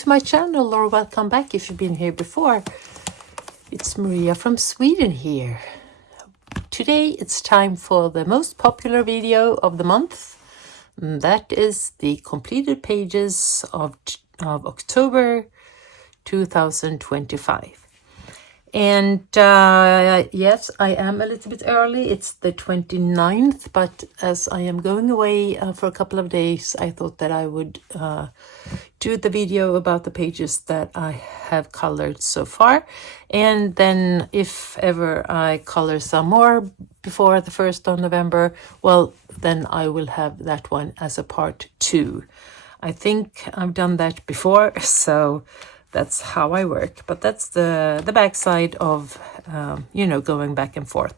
to my channel, or welcome back if you've been here before. It's Maria from Sweden here. Today it's time for the most popular video of the month. That is the completed pages of October 2025. And yes, I am a little bit early. It's the 29th, but as I am going away for a couple of days, I thought that I would do the video about the pages that I have colored so far. And then if ever I color some more before the 1st of November, well, then I will have that one as a part 2. I think I've done that before, so that's how I work. But that's the backside of, going back and forth.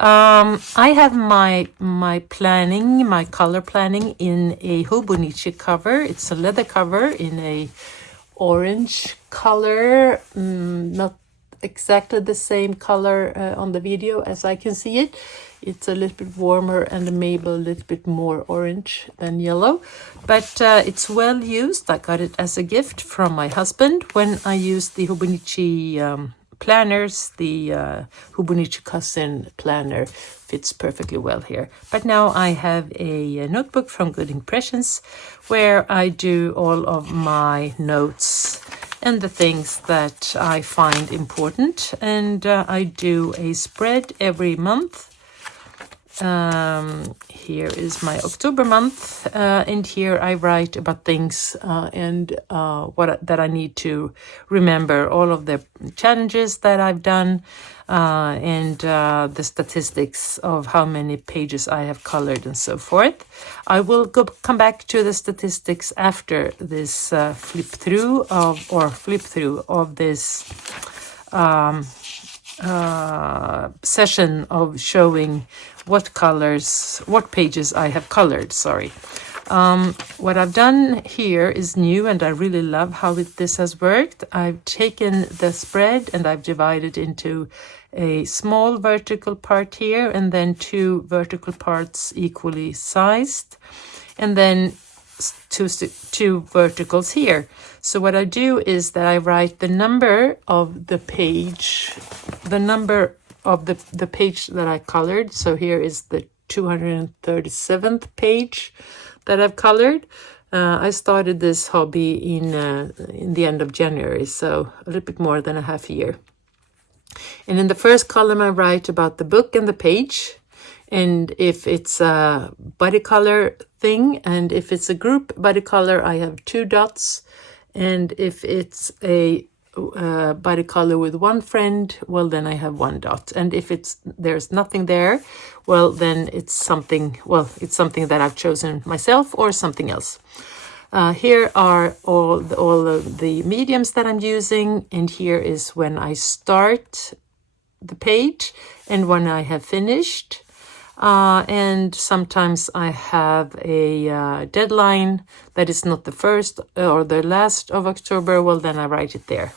I have my planning, my color planning in a Hobonichi cover. It's a leather cover in a orange color, not exactly the same color on the video as I can see it. It's a little bit warmer and maybe a little bit more orange than yellow, but it's well used. I got it as a gift from my husband when I used the Hobonichi planners. The Hobonichi cousin planner fits perfectly well here. But now I have a notebook from Good Impressions where I do all of my notes and the things that I find important, and I do a spread every month. Here is my October month, and here I write about things and that I need to remember, all of the challenges that I've done, and the statistics of how many pages I have colored and so forth. I will come back to the statistics after this flip through of this session of showing what pages I have colored, sorry. What I've done here is new, and I really love how this has worked. I've taken the spread and I've divided into a small vertical part here and then 2 vertical parts equally sized, and then two verticals here. So what I do is that I write the number of the page, the page that I colored. So here is the 237th page that I've colored. I started this hobby in the end of January, so a little bit more than a half year. And in the first column I write about the book and the page, and if it's a body color thing, and if it's a group body color, I have 2 dots, and if it's a body color with one friend, well, then I have 1 dot, and if there's nothing there, well, then it's something that I've chosen myself or something else. Here are all of the mediums that I'm using, and here is when I start the page and when I have finished. And sometimes I have a deadline that is not the 1st or the last of October. Well, then I write it there.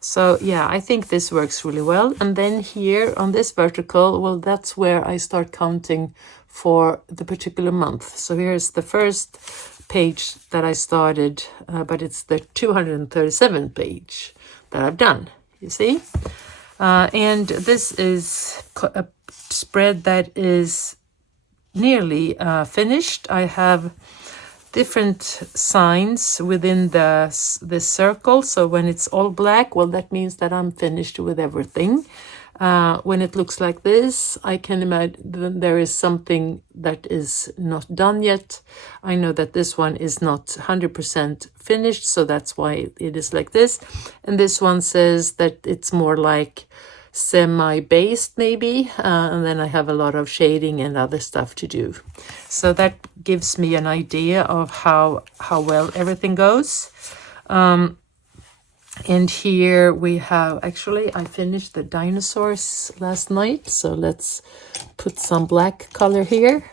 So yeah, I think this works really well. And then here on this vertical, well, that's where I start counting for the particular month. So here's the first page that I started, but it's the 237th page that I've done, you see? And this is a spread that is nearly finished. I have different signs within this circle. So when it's all black, well, that means that I'm finished with everything. When it looks like this, I can imagine there is something that is not done yet. I know that this one is not 100% finished, so that's why it is like this. And this one says that it's more like semi-based maybe, and then I have a lot of shading and other stuff to do. So that gives me an idea of how well everything goes. And here we have, actually I finished the Dinosaurs last night, so let's put some black color here.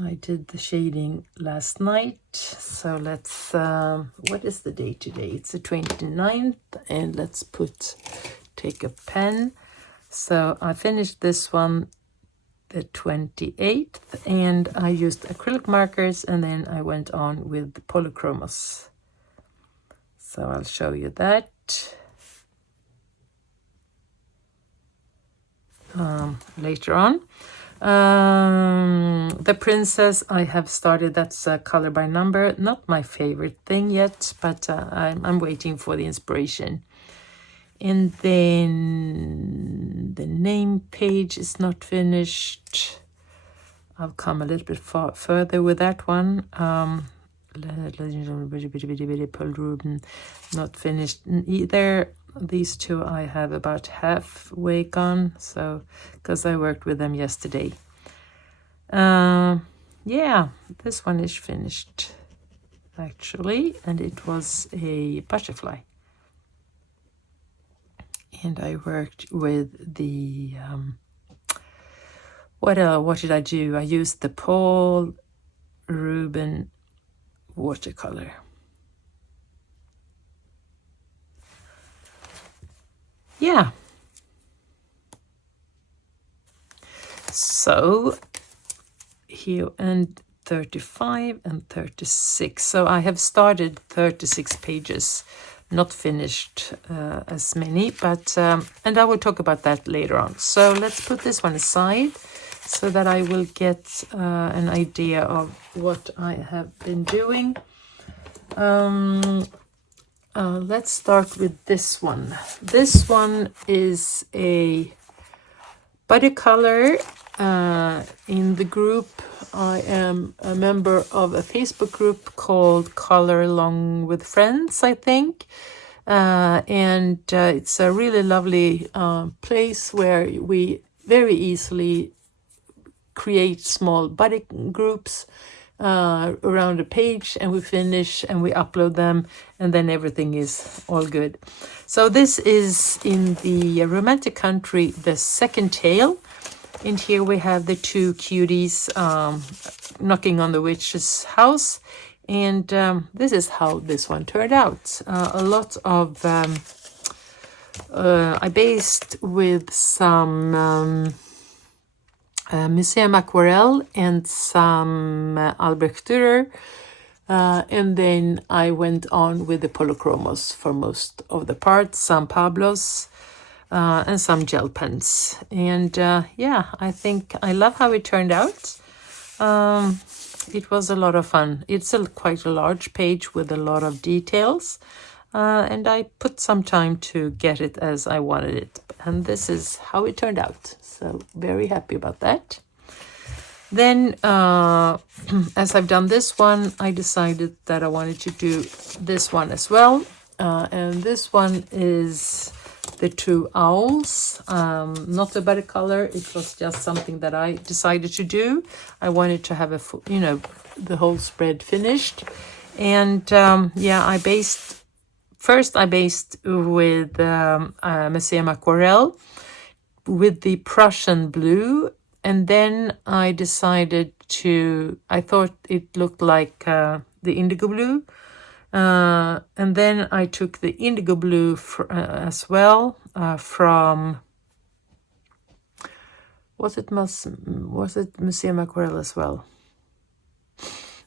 I did the shading last night, so let's, what is the date today? It's the 29th, and let's take a pen. So I finished this one the 28th, and I used acrylic markers, and then I went on with the polychromos. So I'll show you that. Later on. The princess, I have started, that's color by number. Not my favorite thing yet, but I'm waiting for the inspiration. And then the name page is not finished. I'll come a little bit further with that one. Not finished either. These two I have about halfway gone, so because I worked with them yesterday. Yeah, this one is finished actually, and it was a butterfly. And I worked with the what did I do? I used the Paul Rubin watercolor. Yeah. So here and 35 and 36. So I have started 36 pages, not finished as many, but and I will talk about that later on. So let's put this one aside so that I will get an idea of what I have been doing. Let's start with this one. This one is a watercolor. In the group, I am a member of a Facebook group called Color Along with Friends, I think. And it's a really lovely place where we very easily create small buddy groups around a page, and we finish and we upload them, and then everything is all good. So this is in the romantic country, the second tale. And here we have the two cuties knocking on the witch's house. And this is how this one turned out. A lot of, I based with some museum aquarelle and some Albrecht Dürer. And then I went on with the polychromos for most of the parts, some Pablos, and some gel pens. And yeah, I think I love how it turned out. It was a lot of fun. It's quite a large page with a lot of details. And I put some time to get it as I wanted it. And this is how it turned out. So very happy about that. Then, as I've done this one, I decided that I wanted to do this one as well. And this one is the two owls. Not a better color. It was just something that I decided to do. I wanted to have the whole spread finished. And yeah, I based with Museum Aquarelle with the Prussian blue. And then I decided I thought it looked like the indigo blue. And then I took the indigo blue as well from, was it Museum Aquarelle as well?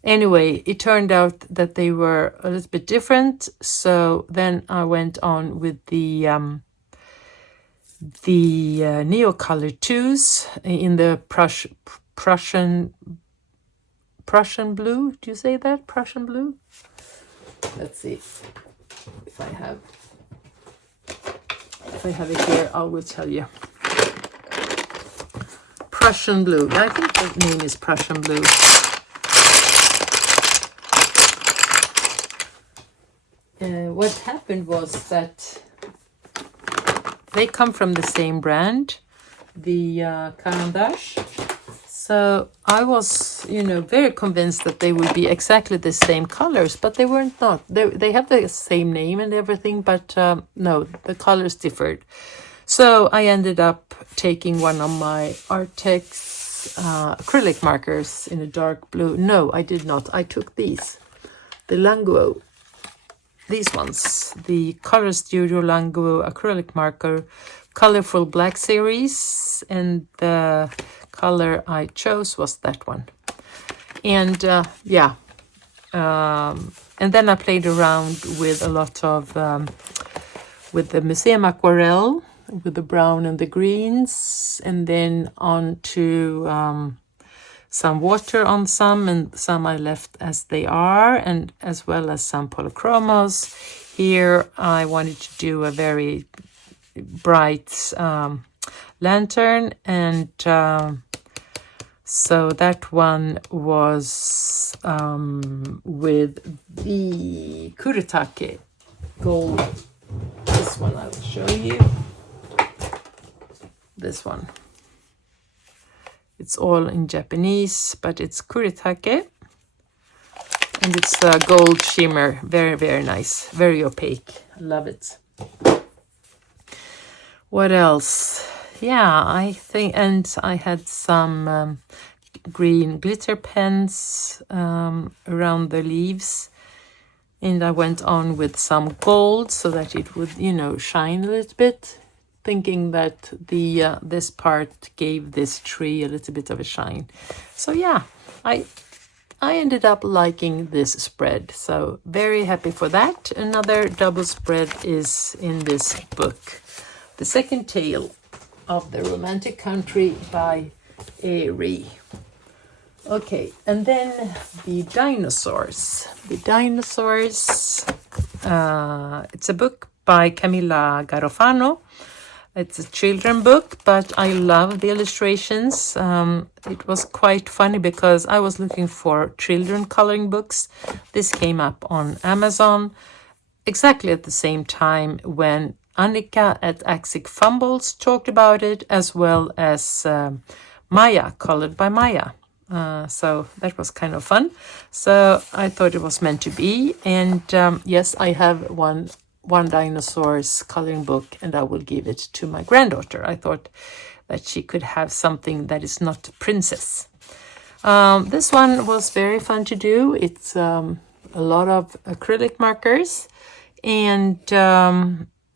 Anyway, it turned out that they were a little bit different. So then I went on with the Neocolor 2s in the Prussian blue. Do you say that? Prussian blue? Let's see if I have it here. I will tell you. Prussian blue. I think the name is Prussian blue. What happened was that they come from the same brand, the Carandash. So I was, very convinced that they would be exactly the same colors, but they weren't not. They have the same name and everything, but no, the colors differed. So I ended up taking one of my Artex acrylic markers in a dark blue. No, I did not. I took these, the Languo. These ones, the Color Studio Languo acrylic marker colorful black series, and the color I chose was that one. And yeah, and then I played around with a lot of with the museum aquarelle, with the brown and the greens, and then on to some water on some, and some I left as they are, and as well as some polychromos. Here I wanted to do a very bright lantern, and so that one was with the kuretake gold. This one I will show you. This one. It's all in Japanese, but it's kuretake. And it's a gold shimmer. Very, very nice. Very opaque. I love it. What else? Yeah, I think, and I had some green glitter pens around the leaves. And I went on with some gold so that it would, you know, shine a little bit, thinking that the this part gave this tree a little bit of a shine. So yeah, I ended up liking this spread, so very happy for that. Another double spread is in this book, The Second Tale of the Romantic Country by Airy. Okay, and then the Dinosaurs. The Dinosaurs, it's a book by Camilla Garofano. It's a children book, but I love the illustrations. It was quite funny because I was looking for children coloring books. This came up on Amazon exactly at the same time when Annika at Axic Fumbles talked about it, as well as Maya, Colored by Maya. So that was kind of fun. So I thought it was meant to be. And yes, I have one Dinosaurs coloring book, and I will give it to my granddaughter. I thought that she could have something that is not princess. This one was very fun to do. It's a lot of acrylic markers, and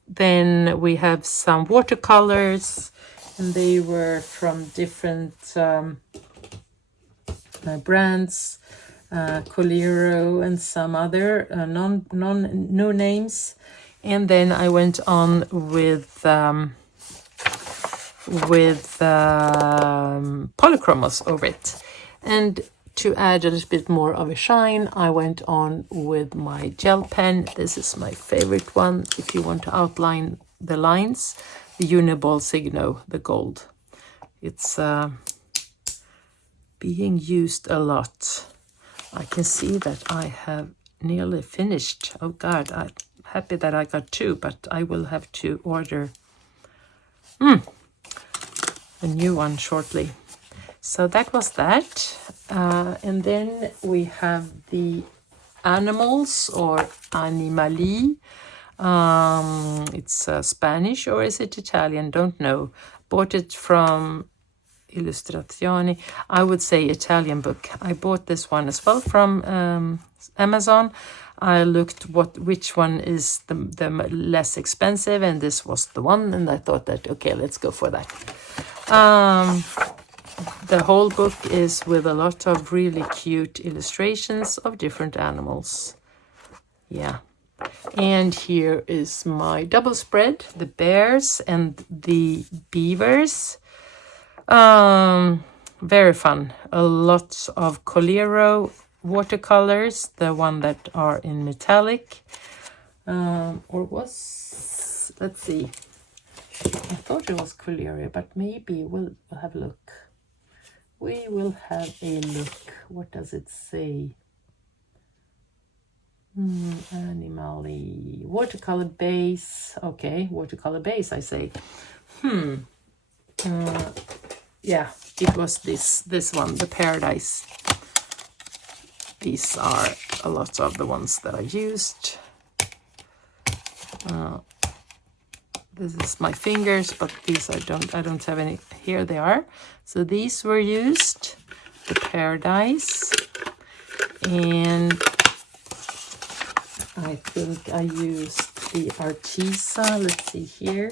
then we have some watercolors, and they were from different brands, Colorists and some other no names. And then I went on with polychromos over it. And to add a little bit more of a shine, I went on with my gel pen. This is my favorite one if you want to outline the lines. The Uniball Signo, the gold. It's being used a lot. I can see that I have nearly finished. Oh God, I'm happy that I got two, but I will have to order a new one shortly. So that was that. And then we have the animals, or animali. It's Spanish, or is it Italian? Don't know. Bought it from Illustrazioni. I would say Italian book. I bought this one as well from Amazon. I looked which one is the less expensive, and this was the one, and I thought that, okay, let's go for that. The whole book is with a lot of really cute illustrations of different animals. Yeah. And here is my double spread, the bears and the beavers. Very fun. A lot of Colero watercolors, the one that are in metallic. Let's see. I thought it was Colero, but maybe we'll have a look. We will have a look. What does it say? Animally. Watercolor base. Okay, watercolor base, I say. Yeah, it was this one, the Paradise. These are a lot of the ones that I used. This is my fingers, but these I don't have any. Here they are. So these were used, the Paradise, and I think I used the Artisa. Let's see here.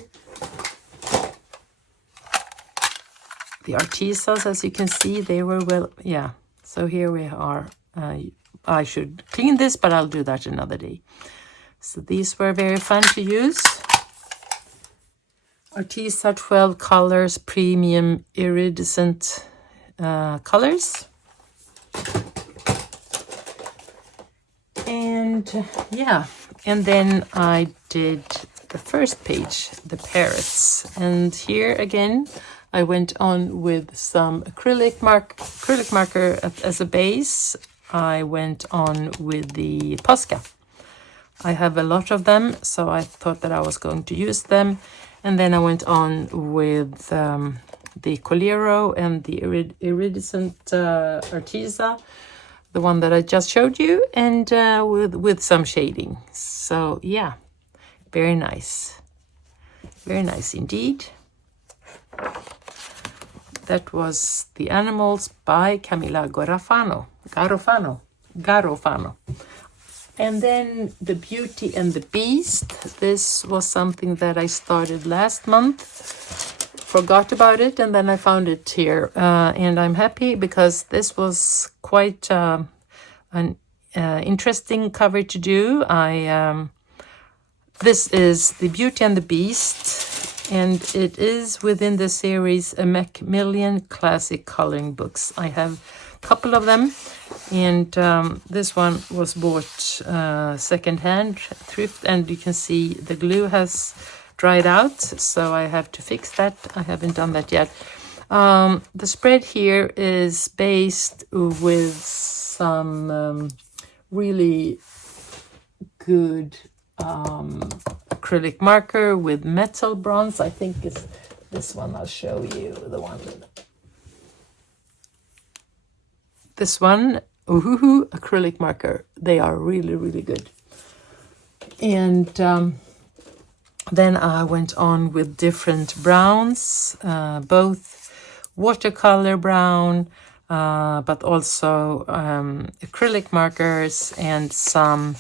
the artisas, as you can see, they were well, yeah. So here we are. I should clean this, but I'll do that another day. So these were very fun to use. Artisa 12 colors, premium iridescent colors. And yeah, and then I did the first page, the parrots. And here again, I went on with some acrylic marker as a base. I went on with the Posca. I have a lot of them, so I thought that I was going to use them. And then I went on with the Colorists and the iridescent Artisa, the one that I just showed you, and with some shading. So yeah, very nice. Very nice indeed. That was The Animals by Camilla Garofano. And then The Beauty and the Beast. This was something that I started last month. Forgot about it, and then I found it here. And I'm happy because this was quite an interesting cover to do. This is The Beauty and the Beast, and it is within the series A Macmillan Classic Coloring Books. I have a couple of them, and this one was bought second-hand, thrift, and you can see the glue has dried out, so I have to fix that. I haven't done that yet. The spread here is based with some really good acrylic marker with metal bronze. I think it's this one. I'll show you the one. This one, acrylic marker. They are really, really good. And then I went on with different browns, both watercolor brown, but also acrylic markers and some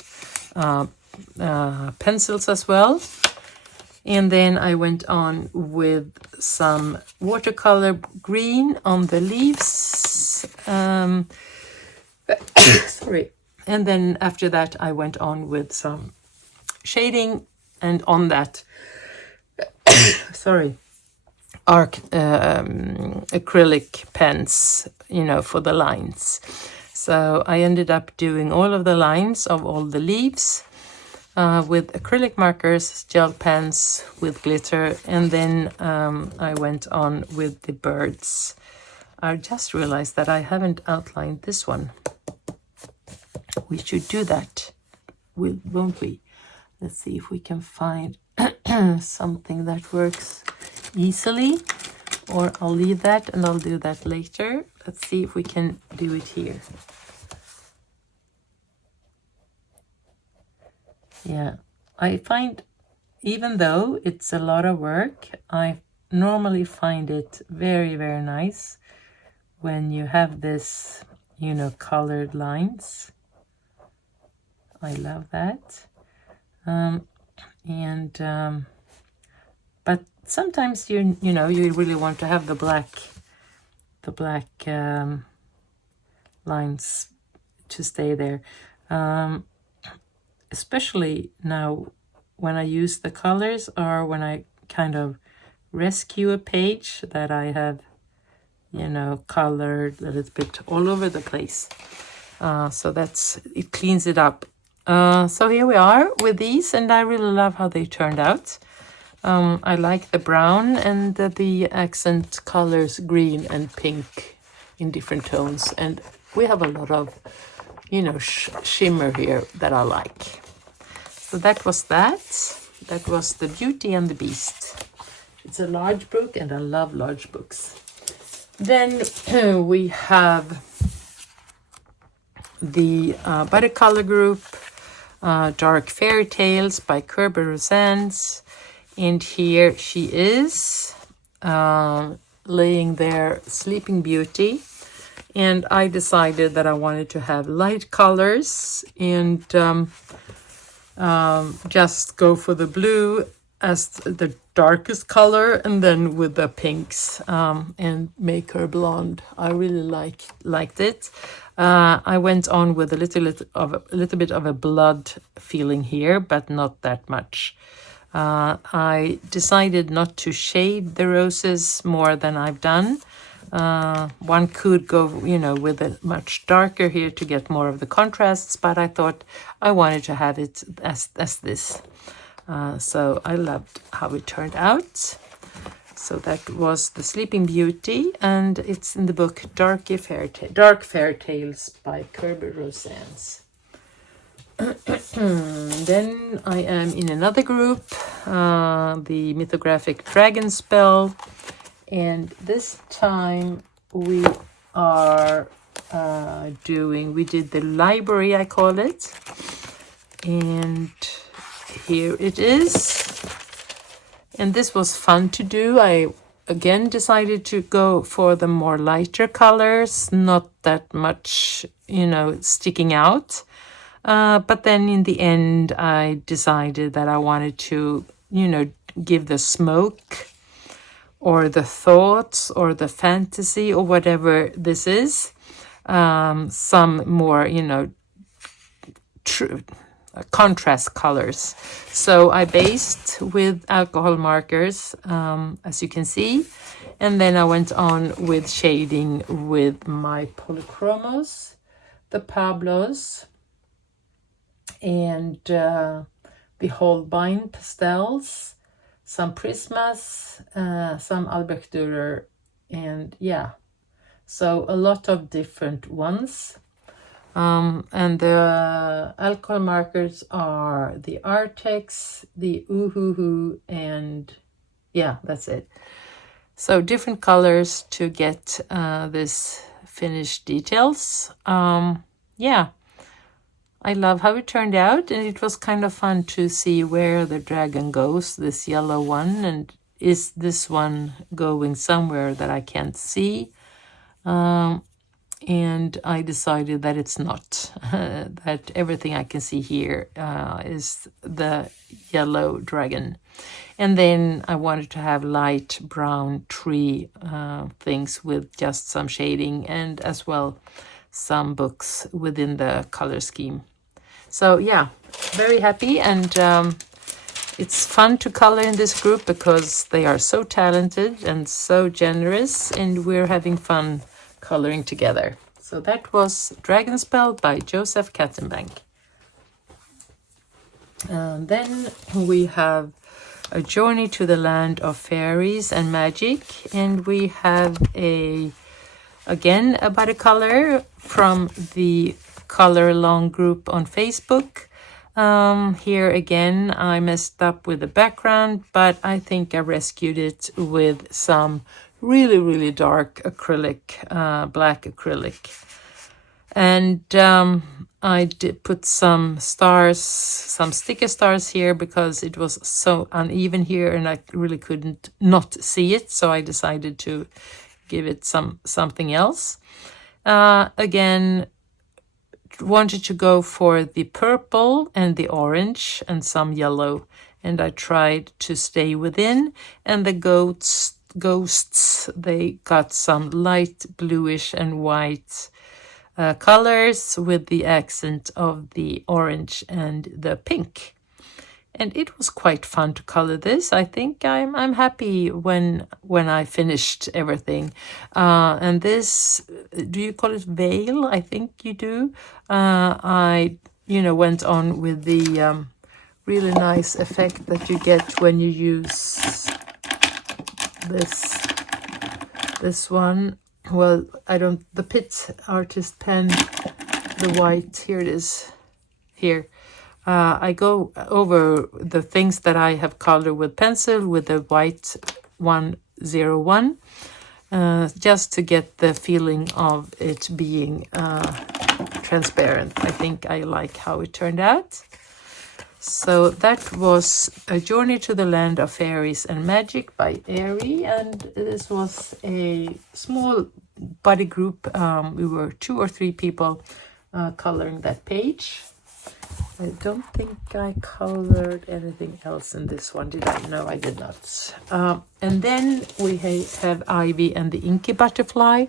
pencils as well. And then I went on with some watercolor green on the leaves. Sorry. And then after that I went on with some shading, and on that acrylic pens, for the lines. So I ended up doing all of the lines of all the leaves with acrylic markers, gel pens with glitter, and then I went on with the birds. I just realized that I haven't outlined this one. We should do that, won't we? Let's see if we can find something that works easily, or I'll leave that and I'll do that later. Let's see if we can do it here. Yeah, I find, even though it's a lot of work, I normally find it very, very nice when you have this, colored lines. I love that. But sometimes you really want to have the black lines to stay there. Especially now when I use the colors, or when I kind of rescue a page that I have, colored a little bit all over the place. So it cleans it up. So here we are with these, and I really love how they turned out. I like the brown and the accent colors, green and pink in different tones. And we have a lot of, shimmer here that I like. So that was that. That was The Beauty and the Beast. It's a large book, and I love large books. Then we have the Watercolor Group, Dark Fairytales by Kerby Rosannes. And here she is laying there, Sleeping Beauty. And I decided that I wanted to have light colors and just go for the blue as the darkest color, and then with the pinks, and make her blonde. I really liked it. I went on with a little bit of a blood feeling here, but not that much. I decided not to shade the roses more than I've done. One could go, with a much darker here to get more of the contrasts, but I thought I wanted to have it as this. So I loved how it turned out. So that was The Sleeping Beauty, and it's in the book Dark Fairytales by Kerby Rosannes. Then I am in another group, the mythographic Dragonspell, and this time we are we did the library, I call it, and here it is. And this was fun to do. I again decided to go for the more lighter colors, not that much, sticking out. But then in the end, I decided that I wanted to, give the smoke or the thoughts or the fantasy or whatever this is, some more, true contrast colors. So I based with alcohol markers, as you can see, and then I went on with shading with my polychromos, the Pablos, and the Holbein pastels, some Prismas, some Albrecht Dürer, and so a lot of different ones. And the alcohol markers are the Artex, the Uhuhu, and that's it. So different colors to get this finished details. I love how it turned out, and it was kind of fun to see where the dragon goes, this yellow one, and is this one going somewhere that I can't see? And I decided that it's not, that everything I can see here is the yellow dragon. And then I wanted to have light brown tree things with just some shading, and as well some books within the color scheme. So very happy, and it's fun to color in this group because they are so talented and so generous, and we're having fun coloring together. So that was Dragonspell by Joseph Kattenbank. And then we have A Journey to the Land of Fairies and Magic, and we have again a watercolor from the Color Along group on Facebook. Here again I messed up with the background, but I think I rescued it with some really dark acrylic, black acrylic, and I did put some stars, some sticker stars here because it was so uneven here and I really couldn't not see it, so I decided to give it something else. Again, wanted to go for the purple and the orange and some yellow, and I tried to stay within, and the ghosts, they got some light bluish and white colors with the accent of the orange and the pink. And it was quite fun to color this. I think I'm happy when I finished everything. And this, do you call it veil? I think you do. I went on with the really nice effect that you get when you use this one. Well, the Pitt Artist pen, the white, here it is, here. I go over the things that I have colored with pencil with the white 101, just to get the feeling of it being transparent. I think I like how it turned out. So that was A Journey to the Land of Fairies and Magic by Airy, and this was a small buddy group. We were 2 or 3 people coloring that page. I don't think I colored anything else in this one, did I? No, I did not. And then we have Ivy and the Inky Butterfly.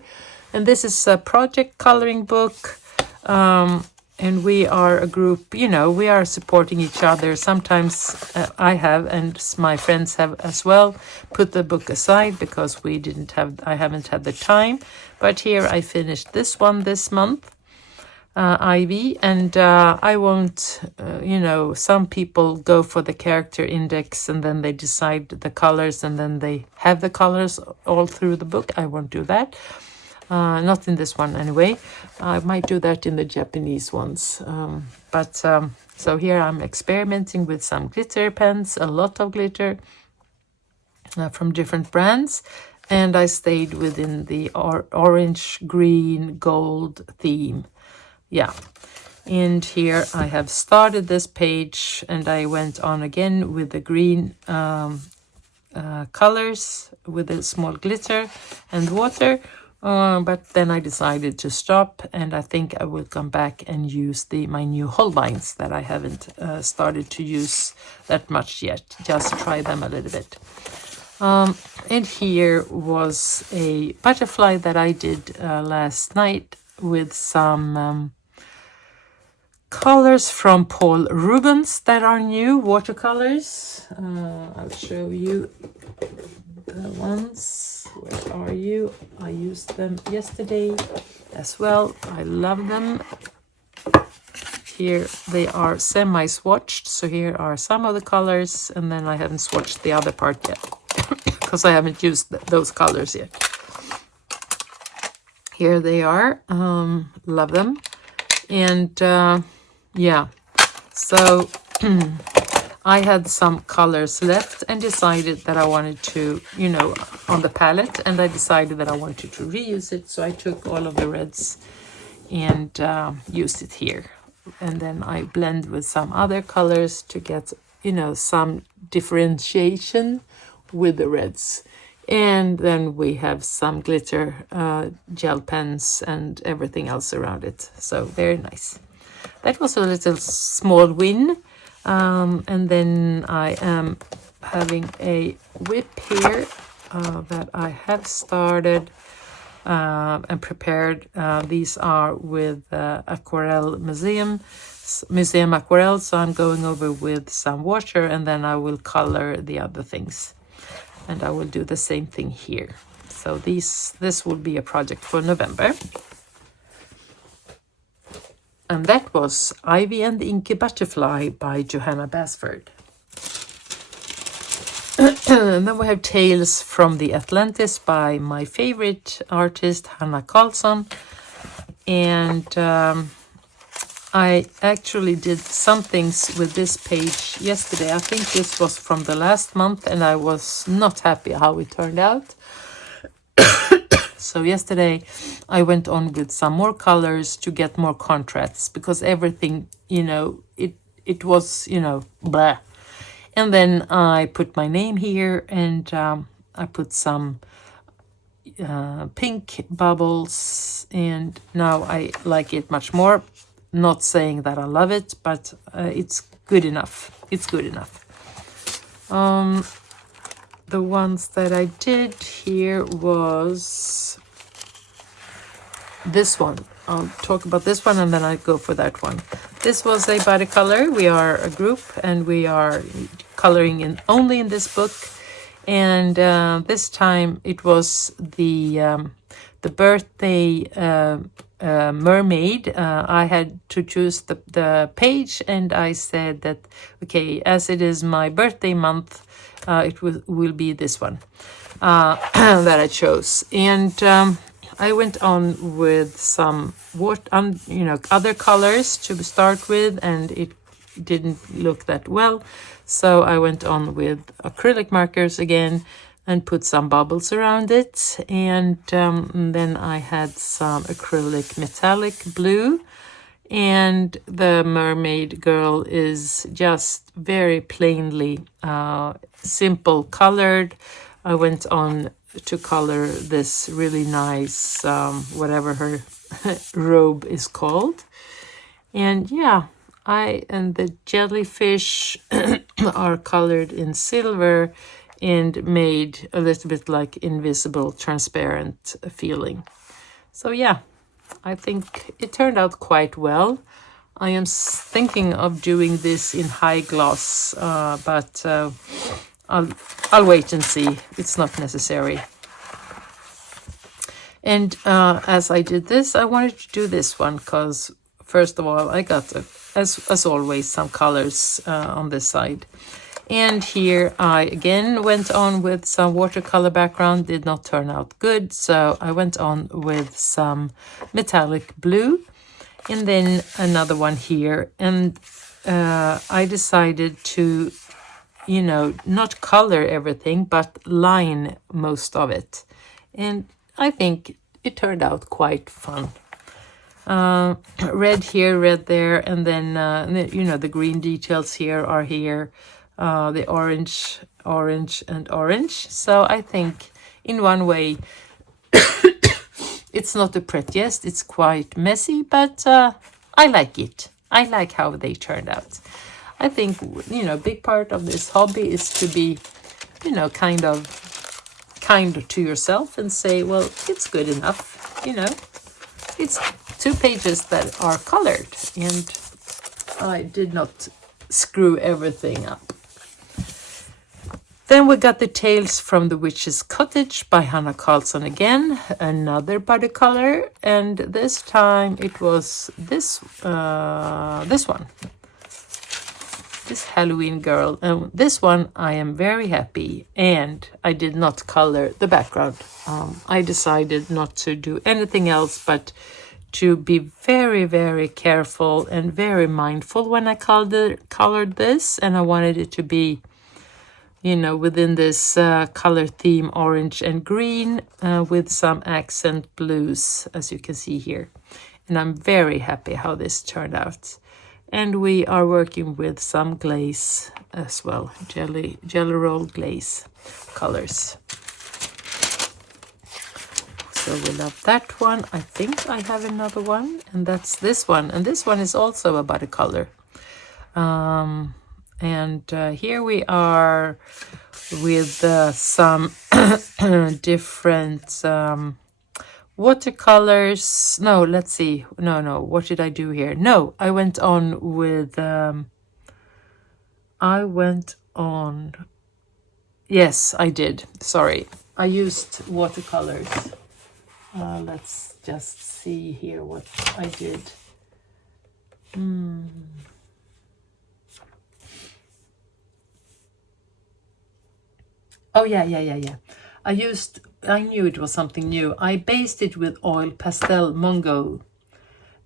And this is a project coloring book. And we are a group, you know, we are supporting each other. Sometimes I have, and my friends have as well, put the book aside because I haven't had the time. But here I finished this one this month. Ivy, and I won't, you know, some people go for the character index and then they decide the colors and then they have the colors all through the book. I won't do that. Not in this one anyway. I might do that in the Japanese ones. So here I'm experimenting with some glitter pens, a lot of glitter from different brands. And I stayed within the orange, green, gold theme. Yeah, and here I have started this page and I went on again with the green colors with a small glitter and water, but then I decided to stop, and I think I will come back and use my new Holbeins that I haven't started to use that much yet, just try them a little bit. And here was a butterfly that I did last night with some colors from Paul Rubens that are new, watercolors. I'll show you the ones. Where are you? I used them yesterday as well. I love them. Here they are semi-swatched, so here are some of the colors, and then I haven't swatched the other part yet because I haven't used those colors yet. Here they are. Love them. And yeah, so I had some colors left and decided that I wanted to, you know, on the palette, and I decided that I wanted to reuse it. So I took all of the reds and used it here. And then I blend with some other colors to get, you know, some differentiation with the reds. And then we have some glitter gel pens and everything else around it. So very nice. That was a little small win. And then I am having a whip here that I have started and prepared. These are with Aquarelle Museum Aquarelle. So I'm going over with some water and then I will color the other things. And I will do the same thing here. So this will be a project for November. And that was Ivy and the Inky Butterfly by Johanna Basford. And then we have Tales from the Atlantis by my favorite artist, Hanna Karlsson. And I actually did some things with this page yesterday. I think this was from the last month and I was not happy how it turned out. So yesterday I went on with some more colors to get more contrasts because everything, you know, it was, you know, blah. And then I put my name here and I put some pink bubbles, and now I like it much more. Not saying that I love it, but it's good enough. It's good enough. The ones that I did here was this one. I'll talk about this one and then I go for that one. This was a body color. We are a group and we are coloring only in this book. And this time it was the birthday mermaid. I had to choose the page, and I said that, okay, as it is my birthday month, it will be this one that I chose. And I went on with some other colors to start with, and it didn't look that well. So I went on with acrylic markers again and put some bubbles around it. And then I had some acrylic metallic blue. And the mermaid girl is just very plainly simple colored. I went on to color this really nice, whatever her robe is called. And yeah, and the jellyfish are colored in silver and made a little bit like invisible, transparent feeling. So yeah, I think it turned out quite well. I am thinking of doing this in high gloss, but I'll wait and see. It's not necessary. And as I did this, I wanted to do this one because, first of all, I got, as always, some colors on this side. And here I again went on with some watercolor background, did not turn out good, so I went on with some metallic blue. And then another one here. And I decided to, you know, not color everything, but line most of it. And I think it turned out quite fun. Red here, red there, and then, you know, the green details here are here. The orange, and orange. So I think in one way, it's not the prettiest, it's quite messy, but I like it. I like how they turned out. I think, you know, a big part of this hobby is to be, you know, kind of kind to yourself and say, well, it's good enough, you know. It's 2 pages that are colored, and I did not screw everything up. Then we got the Tales from the Witch's Cottage by Hanna Karlsson again, another body color, and this time it was this one, this Halloween girl. And this one I am very happy, and I did not color the background. I decided not to do anything else but to be very, very careful and very mindful when I colored this, and I wanted it to be, you know, within this color theme, orange and green, with some accent blues, as you can see here. And I'm very happy how this turned out. And we are working with some glaze as well, jelly roll glaze colors. So we love that one. I think I have another one, and that's this one. And this one is also a body color. And here we are with some different watercolors. No, let's see. No, what did I do here? No, I went on with, yes, I did. Sorry. I used watercolors. Let's just see here what I did. Oh, yeah. I knew it was something new. I based it with oil pastel Mongo.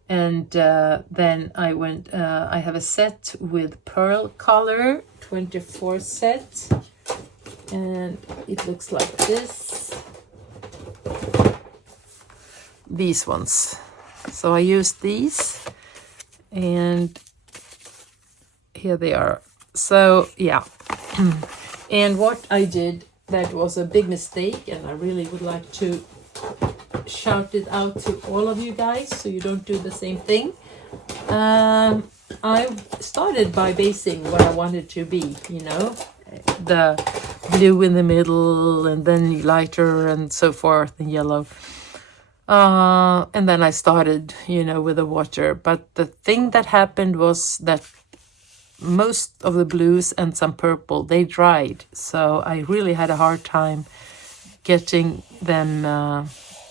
And then I went, I have a set with pearl color, 24 set. And it looks like this. These ones. So I used these. And here they are. So, yeah. And what I did, that was a big mistake, and I really would like to shout it out to all of you guys so you don't do the same thing. I started by basing what I wanted to be, you know, the blue in the middle, and then lighter and so forth, and yellow. And then I started, you know, with the water. But the thing that happened was that most of the blues and some purple, they dried. So I really had a hard time getting them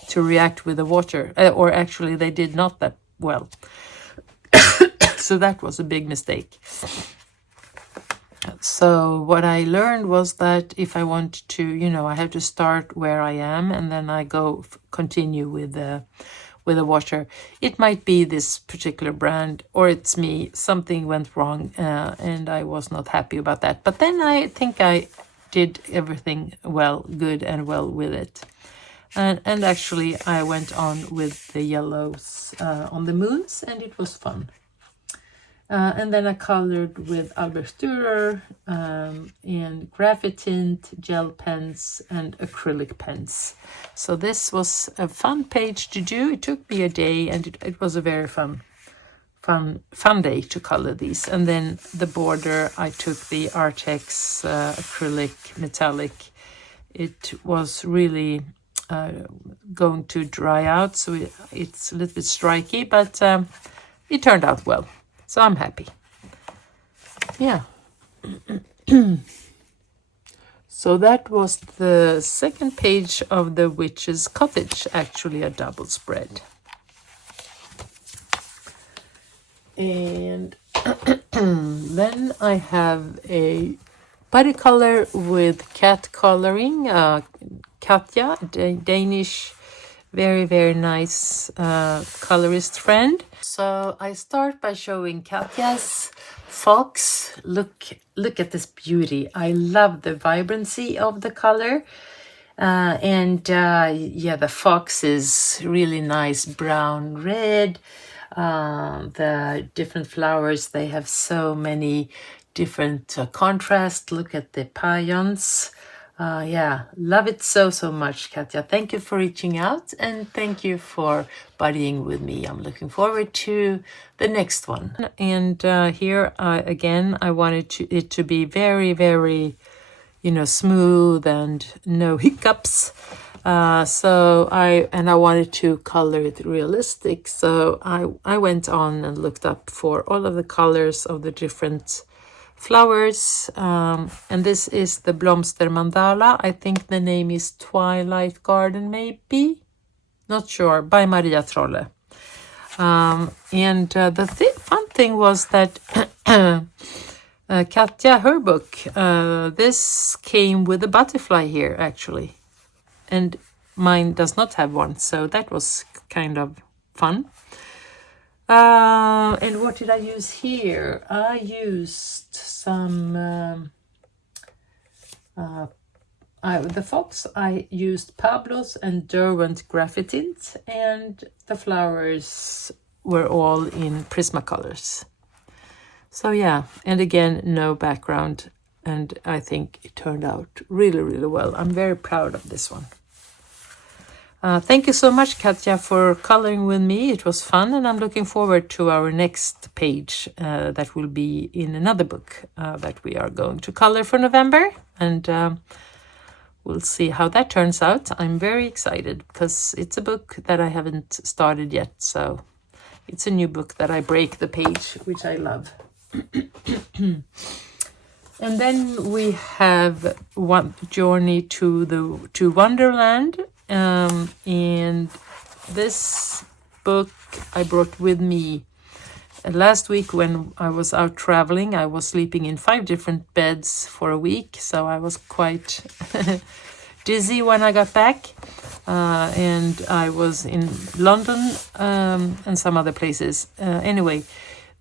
to react with the water. Or actually, they did not that well. So that was a big mistake. So what I learned was that if I want to, you know, I have to start where I am, and then I continue with the water. It might be this particular brand, or it's me. Something went wrong, and I was not happy about that. But then I think I did everything good and well with it. And actually, I went on with the yellows on the moons, and it was fun. And then I colored with Albert Dürer and graphite tint, gel pens, and acrylic pens. So this was a fun page to do. It took me a day, and it was a very fun fun day to color these. And then the border, I took the Artex acrylic metallic. It was really going to dry out, so it's a little bit striky, but it turned out well, so I'm happy. Yeah. So that was the second page of the Witch's Cottage, actually a double spread. And then I have a body color with cat coloring, Katja, Danish, very, very nice colorist friend. So I start by showing Katja's fox. Look at this beauty. I love the vibrancy of the color. Yeah, the fox is really nice brown red. The different flowers, they have so many different contrasts. Look at the pions. Yeah, love it so much, Katja. Thank you for reaching out, and thank you for buddying with me. I'm looking forward to the next one. And here again, I wanted it to be very, very, smooth and no hiccups. So I wanted to color it realistic. So I went on and looked up for all of the colors of the different flowers, and this is the Blomstermandala. I think the name is Twilight Garden, maybe, not sure, by Maria Trolle. The fun thing was that Katja, her book, this came with a butterfly here actually, and mine does not have one, so that was kind of fun. And what did I use here? I used some, the fox, I used Pablo's and Derwent graffiti, and the flowers were all in Prismacolors. So yeah, and again, no background, and I think it turned out really, really well. I'm very proud of this one. Thank you so much, Katja, for coloring with me. It was fun, and I'm looking forward to our next page that will be in another book that we are going to color for November, and we'll see how that turns out. I'm very excited because it's a book that I haven't started yet, so it's a new book that I break the page, which I love. And then we have one journey to Wonderland. And this book I brought with me last week when I was out traveling. I was sleeping in 5 different beds for a week, so I was quite dizzy when I got back. And I was in London and some other places. Anyway,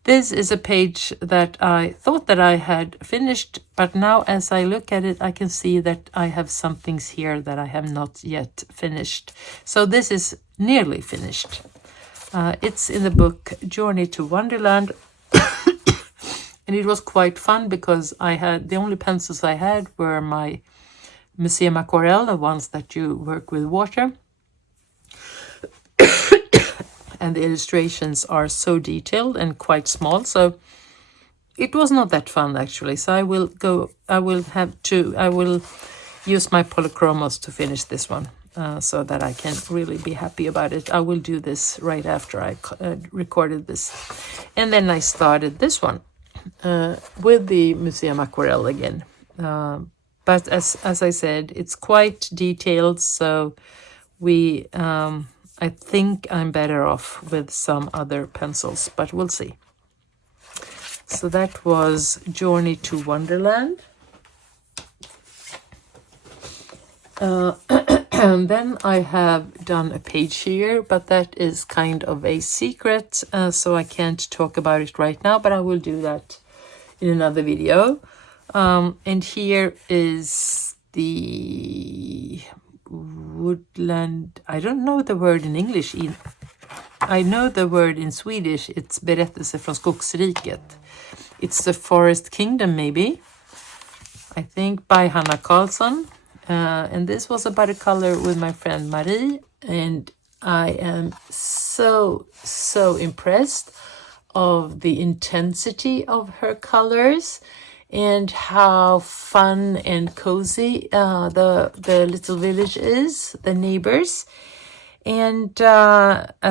this is a page that I thought that I had finished, but now as I look at it, I can see that I have some things here that I have not yet finished. So this is nearly finished. It's in the book Journey to Wonderland. And it was quite fun because the only pencils I had were my Museum Aquarelle, the ones that you work with water. And the illustrations are so detailed and quite small, so it was not that fun actually. So I will use my polychromos to finish this one, so that I can really be happy about it. I will do this right after I recorded this. And then I started this one with the Museum Aquarelle again. But as I said, it's quite detailed, so I think I'm better off with some other pencils, but we'll see. So that was Journey to Wonderland. And then I have done a page here, but that is kind of a secret, so I can't talk about it right now, but I will do that in another video. And here is the Woodland, I don't know the word in English. I know the word in Swedish. It's Berättelser från skogsriket. It's the Forest Kingdom, maybe. I think by Hanna Karlsson. And this was a buttercolor with my friend Marie. And I am so impressed of the intensity of her colors and how fun and cozy the little village is, the neighbors. And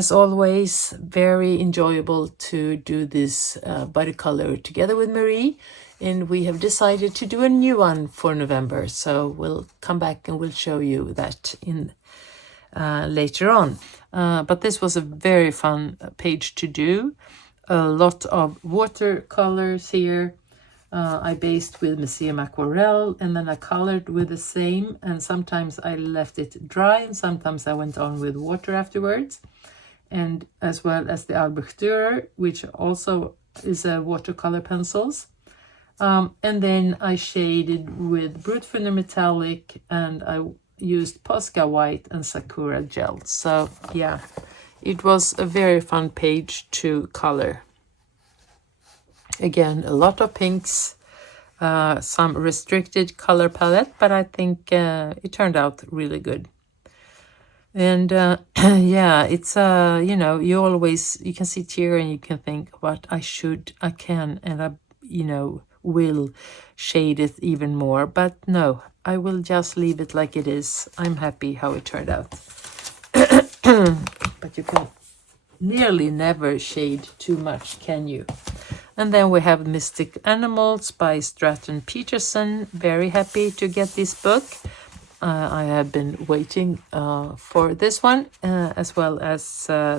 as always, very enjoyable to do this watercolor together with Marie. And we have decided to do a new one for November. So we'll come back and we'll show you that in later on. But this was a very fun page to do. A lot of watercolors here. I based with Museum Aquarelle, and then I colored with the same, and sometimes I left it dry and sometimes I went on with water afterwards, and as well as the Albrechtdürer, which also is a watercolor pencils. And then I shaded with Brutfunder Metallic, and I used Posca White and Sakura Gel. So yeah, it was a very fun page to color. Again, a lot of pinks, some restricted color palette, but I think it turned out really good. And yeah, it's you know, you can sit here and you can think what I can, and I will shade it even more, but no, I will just leave it like it is. I'm happy how it turned out. But you can nearly never shade too much, can you? And then we have Mystic Animals by Stratton Peterson. Very happy to get this book. I have been waiting for this one, as well as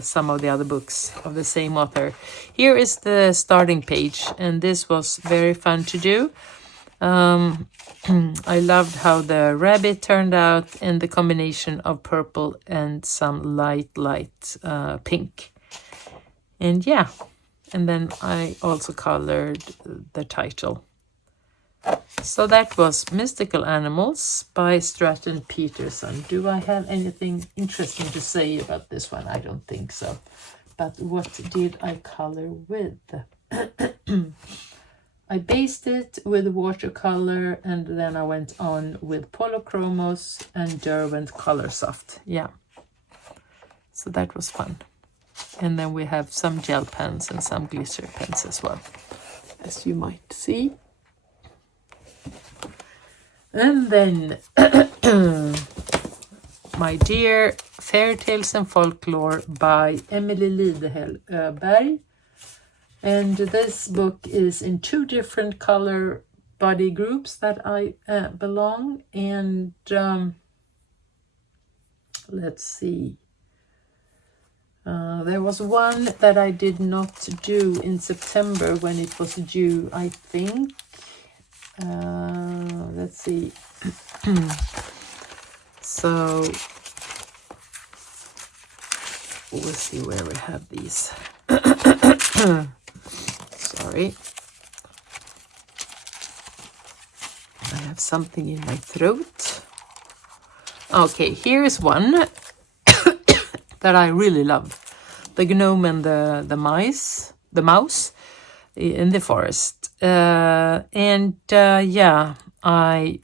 some of the other books of the same author. Here is the starting page, and this was very fun to do. I loved how the rabbit turned out, and the combination of purple and some light pink. And yeah. And then I also colored the title. So that was Mystical Animals by Stratton Peterson. Do I have anything interesting to say about this one? I don't think so. But what did I color with? I based it with watercolor, and then I went on with Polochromos and Derwent Color Soft. Yeah. So that was fun. And then we have some gel pens and some glitter pens as well, as you might see. And then my dear Fairytales and Folklore by Emily Lidehell Öberg. And this book is in 2 different color body groups that I belong. And let's see. There was one that I did not do in September when it was due, I think. Let's see. So we'll see where we have these. Sorry. I have something in my throat. Okay, here is one that I really love. The gnome and the mouse in the forest. Yeah, I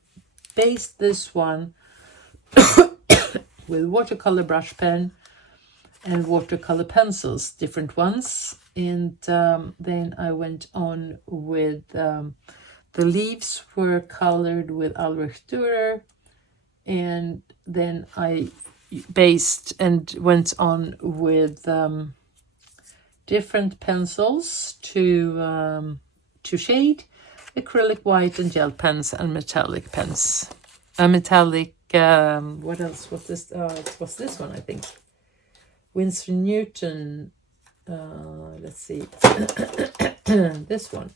based this one with watercolor brush pen and watercolor pencils, different ones. And then I went on with the leaves were colored with Albrechtdürer, and then I based and went on with different pencils to shade, acrylic white and gel pens and metallic pens. A metallic, what else was this? It was this one, I think. Winsor Newton, let's see, this one.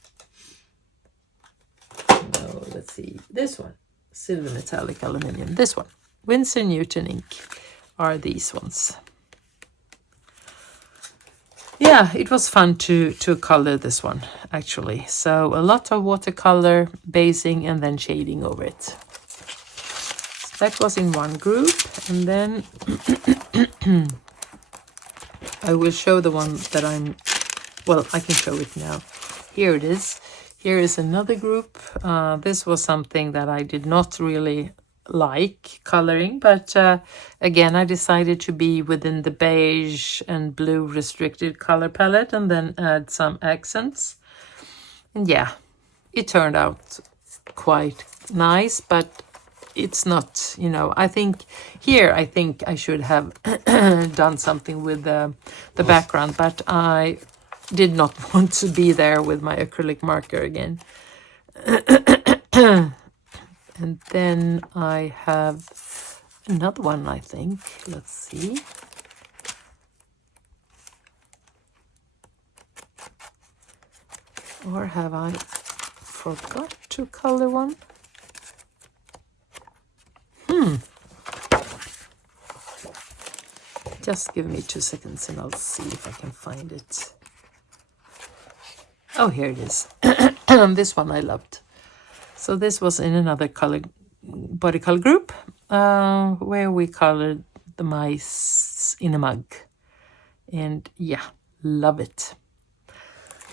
No, let's see, this one. Silver metallic aluminium, this one. Winsor Newton ink are these ones. Yeah, it was fun to color this one, actually. So a lot of watercolor, basing, and then shading over it. So that was in one group. And then I will show the one that I can show it now. Here it is. Here is another group. This was something that I did not really like coloring, but again, I decided to be within the beige and blue restricted color palette and then add some accents. And yeah, it turned out quite nice, but it's not, you know, I think I should have done something with the background, but I did not want to be there with my acrylic marker again. And then I have another one, I think. Let's see. Or have I forgot to color one? Just give me 2 seconds and I'll see if I can find it. Oh, here it is. This one I loved. So this was in another body color group where we colored the mice in a mug. And yeah, love it.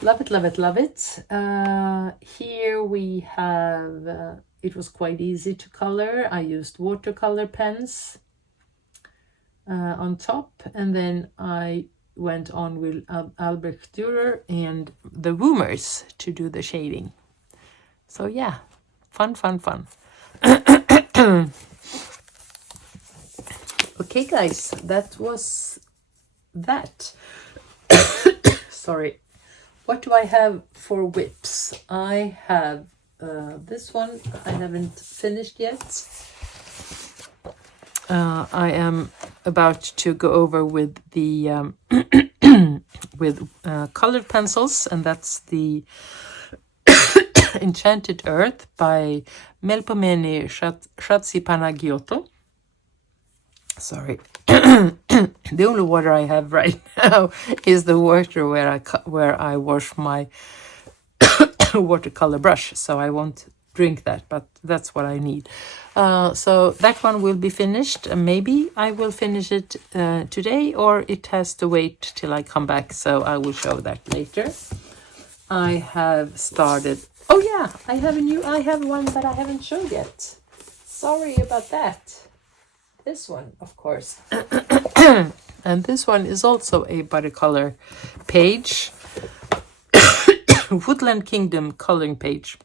Love it, love it, love it. Here we have, it was quite easy to color. I used watercolor pens on top, and then I went on with Albrecht Dürer and the Woomers to do the shading. So yeah, fun, fun, fun. Okay, guys, that was that. Sorry. What do I have for whips? I have this one I haven't finished yet. I am about to go over with the with colored pencils, and that's the Enchanted Earth by Melpomene Shatsipanagiotou. Sorry. The only water I have right now is the water where I wash my watercolor brush, so I won't drink that, but that's what I need. So that one will be finished. Maybe I will finish it today, or it has to wait till I come back, so I will show that later. I have started. Oh yeah, I have one that I haven't showed yet. Sorry about that. This one, of course. And this one is also a watercolor page. Woodland Kingdom coloring page.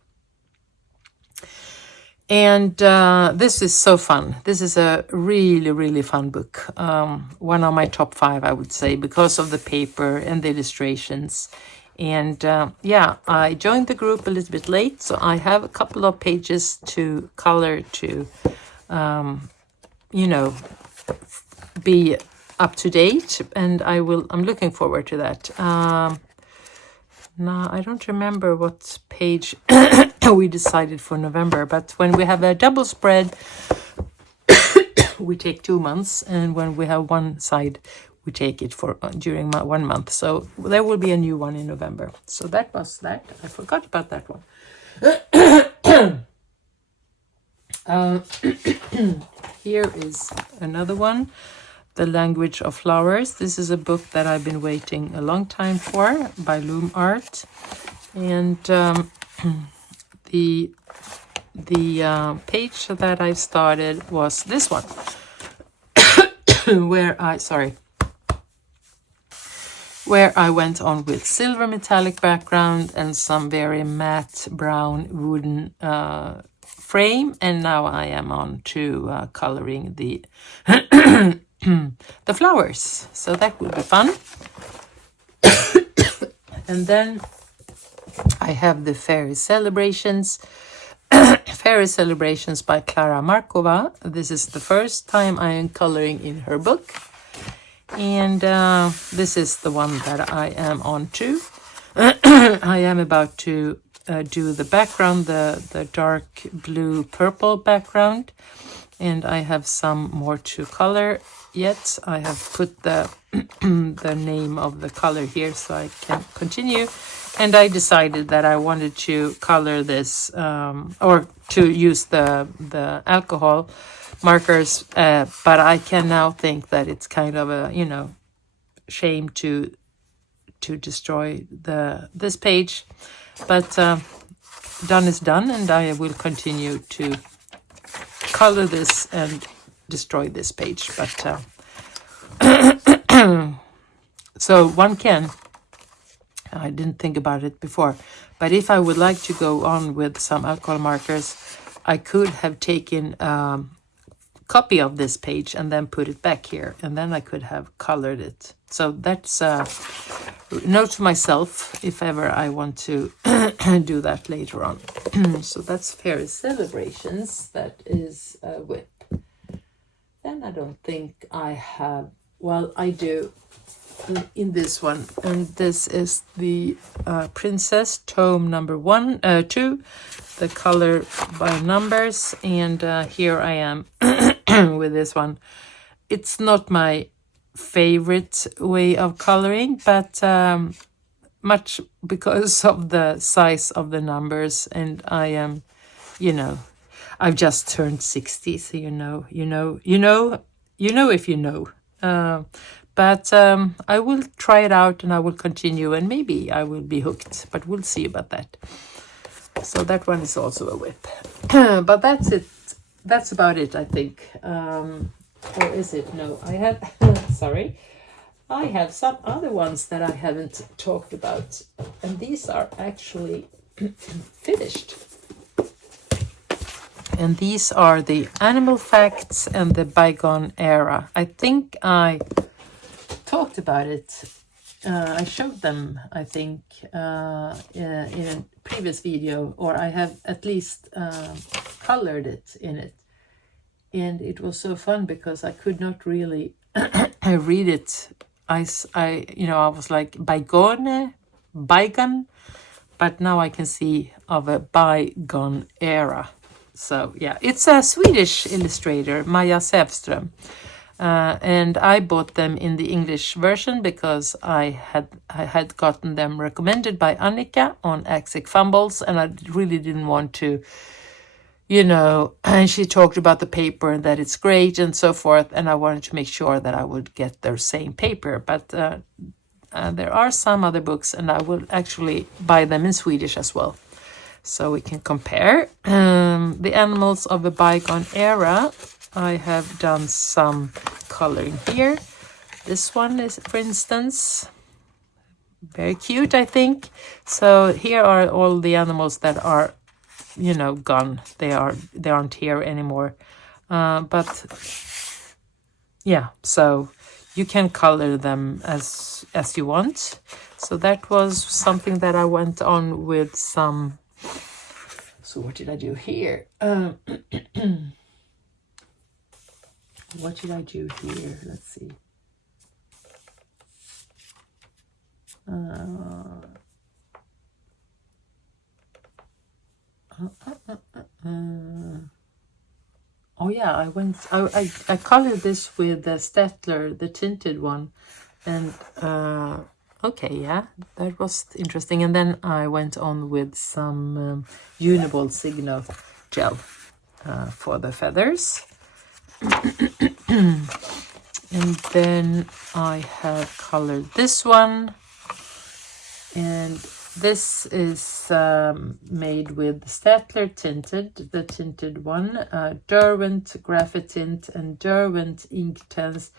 And this is so fun. This is a really, really fun book. One of my top 5, I would say, because of the paper and the illustrations. And yeah, I joined the group a little bit late, so I have a couple of pages to color to, you know, be up to date. And I'm looking forward to that. Now, I don't remember what page we decided for November, but when we have a double spread, we take 2 months, and when we have one side, we take it for during 1 month. So there will be a new one in November. So that was that. I forgot about that one. Here is another one. The Language of Flowers. This is a book that I've been waiting a long time for, by Loom Art, and the page that I started was this one, where I went on with silver metallic background and some very matte brown wooden frame, and now I am on to coloring the the flowers, so that will be fun. And then I have the Fairy Celebrations. Fairy Celebrations by Klara Markova. This is the first time I am coloring in her book, and this is the one that I am on to. I am about to do the background, the dark blue purple background, and I have some more to color yet. I have put the the name of the color here so I can continue, and I decided that I wanted to color this or to use the alcohol markers, but I can now think that it's kind of a, you know, shame to destroy this page, but done is done, and I will continue to color this and destroy this page. But so one can, I didn't think about it before, but if I would like to go on with some alcohol markers, I could have taken copy of this page and then put it back here, and then I could have colored it. So that's a note to myself if ever I want to do that later on. So that's Fairy Celebrations. That is a whip. Then I don't think I have, well, I do in this one, and this is the Princess Tome number 2, the color by numbers, and here I am with this one. It's not my favorite way of coloring, but much because of the size of the numbers, and I am, you know, I've just turned 60, so you know if you know. But I will try it out and I will continue, and maybe I will be hooked, but we'll see about that. So that one is also a whip. But that's it. That's about it, I think. Or is it? No, I have, sorry. I have some other ones that I haven't talked about. And these are actually finished. And these are the Animal Facts and the Bygone Era. I think I talked about it. I showed them, I think, in a previous video, or I have at least colored it in it. And it was so fun because I could not really read it. I was like Bygone, but now I can see of a Bygone Era. So yeah, it's a Swedish illustrator, Maja Sävström. And I bought them in the English version because I had gotten them recommended by Annika on Axic Fumbles, and I really didn't want to, and she talked about the paper and that it's great and so forth, and I wanted to make sure that I would get their same paper. But there are some other books, and I will actually buy them in Swedish as well, so we can compare. The Animals of a Bygone Era, I have done some coloring here. This one is, for instance, very cute, I think. So here are all the animals that are, gone. They aren't here anymore. But yeah, so you can color them as you want. So that was something that I went on with some. So what did I do here? What did I do here? Let's see. Oh yeah, I colored this with the Stettler, the tinted one, and okay, yeah, that was interesting. And then I went on with some Uniball Signo gel for the feathers. And then I have colored this one, and this is made with Stettler tinted, the tinted one, Derwent Graphitint and Derwent Inktense,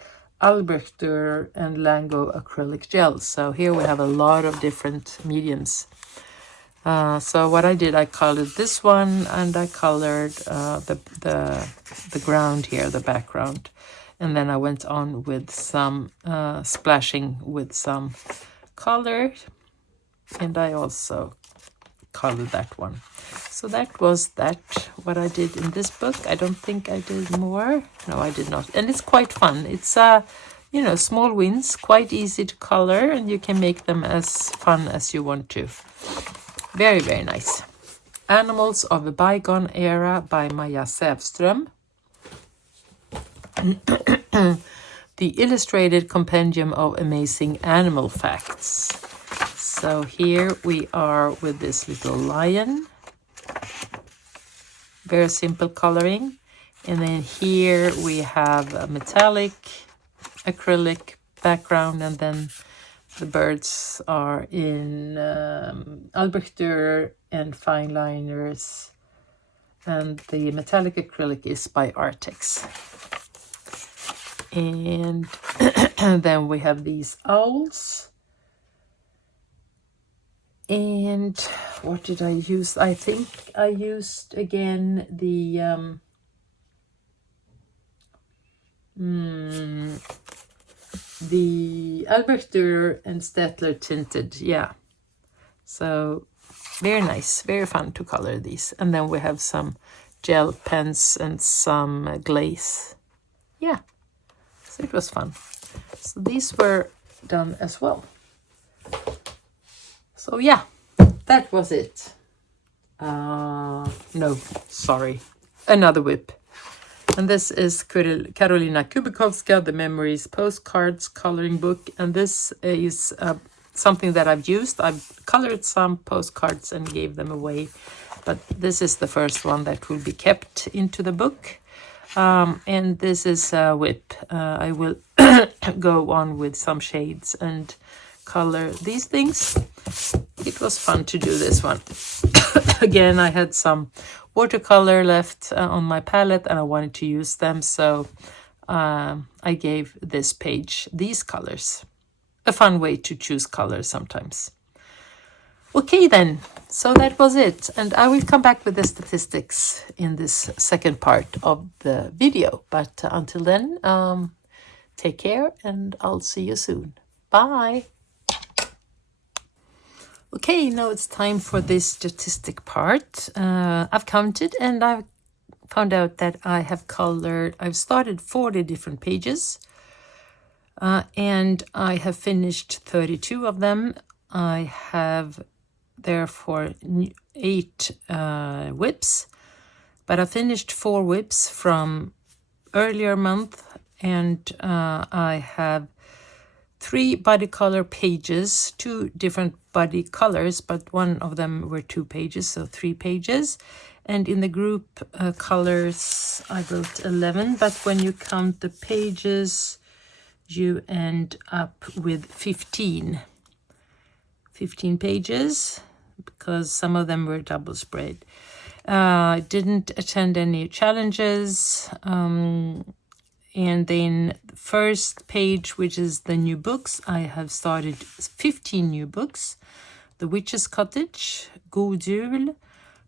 Albrechter and Lango acrylic gel. So here we have a lot of different mediums. So what I did, I colored this one, and I colored the ground here, the background, and then I went on with some splashing with some color, and I also colored that one. So that was what I did in this book. I don't think I did more. No, I did not. And it's quite fun. It's small wins, quite easy to color, and you can make them as fun as you want to. Very, very nice. Animals of a Bygone Era by Maja Sävström. The Illustrated Compendium of Amazing Animal Facts. So here we are with this little lion. Very simple coloring. And then here we have a metallic acrylic background, and then the birds are in Albrechter and fine liners. and the metallic acrylic is by Artex. And then we have these owls. And what did I use? I think I used again the Albert Dürer and Stettler tinted, yeah. So very nice, very fun to color these. And then we have some gel pens and some glaze. Yeah, so it was fun. So these were done as well. So yeah, that was it. No, sorry, another whip. And this is Karolina Kubikowska, The Memories Postcards coloring book. And this is something that I've used. I've colored some postcards and gave them away. But this is the first one that will be kept into the book. And this is a whip. I will go on with some shades and color these things. It was fun to do this one. Again, I had some watercolor left on my palette and I wanted to use them, so I gave this page these colors. A fun way to choose colors sometimes. Okay then, so that was it, and I will come back with the statistics in this second part of the video, but until then, take care and I'll see you soon. Bye! Okay, now it's time for this statistic part. I've counted and I've found out that I've started 40 different pages and I have finished 32 of them. I have therefore 8 whips, but I finished 4 whips from earlier month, and I have 3 body color pages, 2 different body colors, but one of them were 2 pages, so 3 pages. And in the group colors, I wrote 11, but when you count the pages, you end up with 15 pages, because some of them were double spread. I didn't attend any challenges. And then the first page, which is the new books, I have started 15 new books. The Witch's Cottage, God Jul,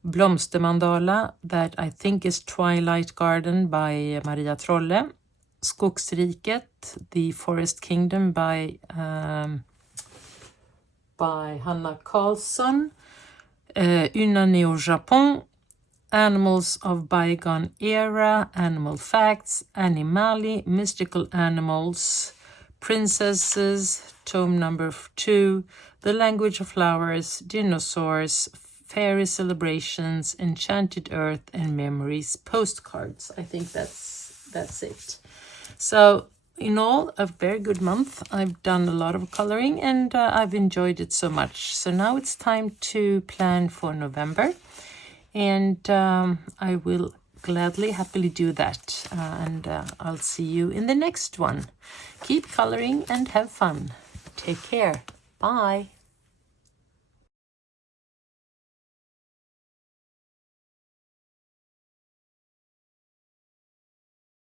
Blomstermandala, that I think is Twilight Garden by Maria Trolle, Skogsriket, The Forest Kingdom by Hanna Karlsson, Une année au Japon, Animals of Bygone Era, Animal Facts, Animali, Mystical Animals, Princesses, tome number 2, The Language of Flowers, Dinosaurs, Fairy Celebrations, Enchanted Earth, and Memories Postcards. I think that's it. So in all, a very good month. I've done a lot of coloring and I've enjoyed it so much. So now it's time to plan for November. And I will happily do that. And I'll see you in the next one. Keep coloring and have fun. Take care. Bye.